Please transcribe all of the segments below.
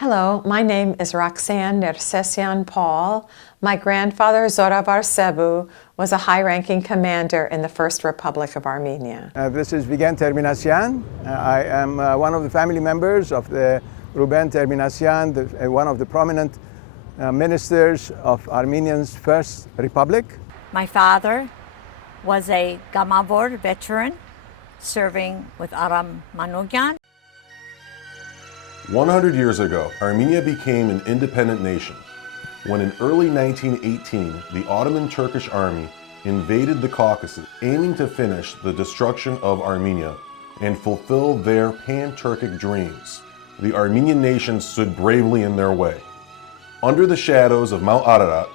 Hello, my name is Roxanne Nersessian Paul. My grandfather, Zoravar Sebu, was a high-ranking commander in the First Republic of Armenia. This is Vigen Terminasyan. I am one of the family members of the Ruben Terminasyan, one of the prominent ministers of Armenia's First Republic. My father was a Gamavor veteran serving with Aram Manukyan. 100 years ago, Armenia became an independent nation. When in early 1918, the Ottoman Turkish army invaded the Caucasus, aiming to finish the destruction of Armenia and fulfill their pan-Turkic dreams. The Armenian nation stood bravely in their way. Under the shadows of Mount Ararat,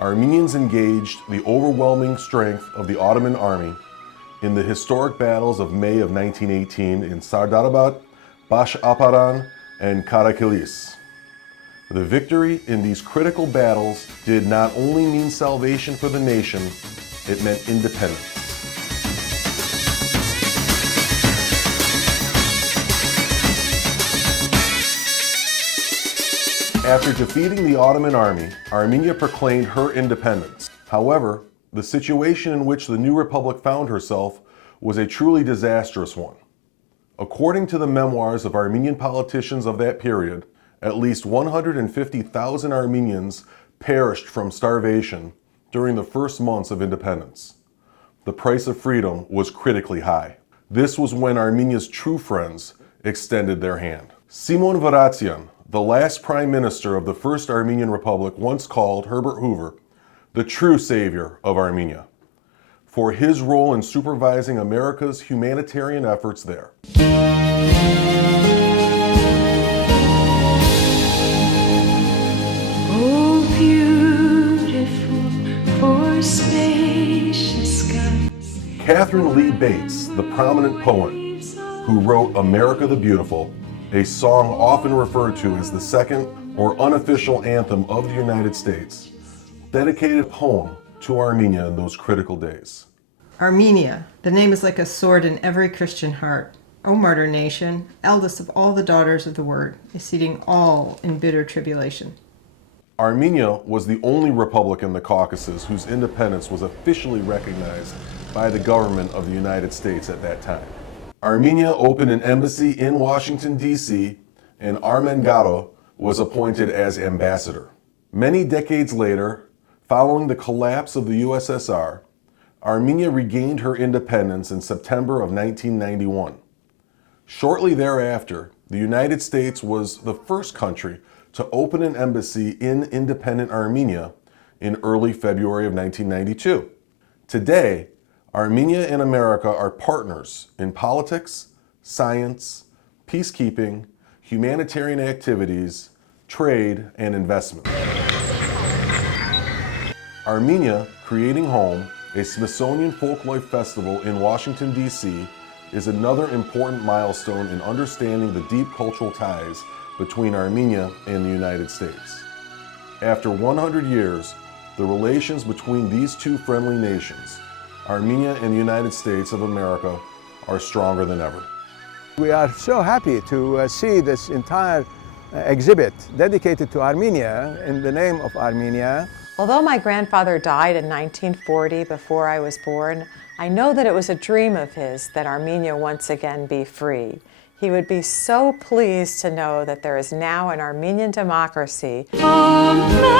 Armenians engaged the overwhelming strength of the Ottoman army in the historic battles of May of 1918 in Sardarabad, Bash Aparan, and Karakilis. The victory in these critical battles did not only mean salvation for the nation, it meant independence. After defeating the Ottoman army, Armenia proclaimed her independence. However, the situation in which the new republic found herself was a truly disastrous one. According to the memoirs of Armenian politicians of that period, at least 150,000 Armenians perished from starvation during the first months of independence. The price of freedom was critically high. This was when Armenia's true friends extended their hand. Simon Varatsian, the last prime minister of the First Armenian Republic, once called Herbert Hoover the true savior of Armenia for his role in supervising America's humanitarian efforts there. Oh, beautiful for spacious skies. Catherine Lee Bates, the prominent poet who wrote America the Beautiful, a song often referred to as the second or unofficial anthem of the United States, dedicated a poem to Armenia in those critical days. Armenia, the name is like a sword in every Christian heart. O martyr nation, eldest of all the daughters of the Word, exceeding all in bitter tribulation. Armenia was the only republic in the Caucasus whose independence was officially recognized by the government of the United States at that time. Armenia opened an embassy in Washington, D.C., and Armen Garo was appointed as ambassador. Many decades later, following the collapse of the USSR, Armenia regained her independence in September of 1991. Shortly thereafter, the United States was the first country to open an embassy in independent Armenia in early February of 1992. Today, Armenia and America are partners in politics, science, peacekeeping, humanitarian activities, trade, and investment. Armenia Creating Home, a Smithsonian Folklore Festival in Washington, D.C., is another important milestone in understanding the deep cultural ties between Armenia and the United States. After 100 years, the relations between these two friendly nations, Armenia and the United States of America, are stronger than ever. We are so happy to see this entire exhibit dedicated to Armenia in the name of Armenia. Although my grandfather died in 1940 before I was born, I know that it was a dream of his that Armenia once again be free. He would be so pleased to know that there is now an Armenian democracy. America,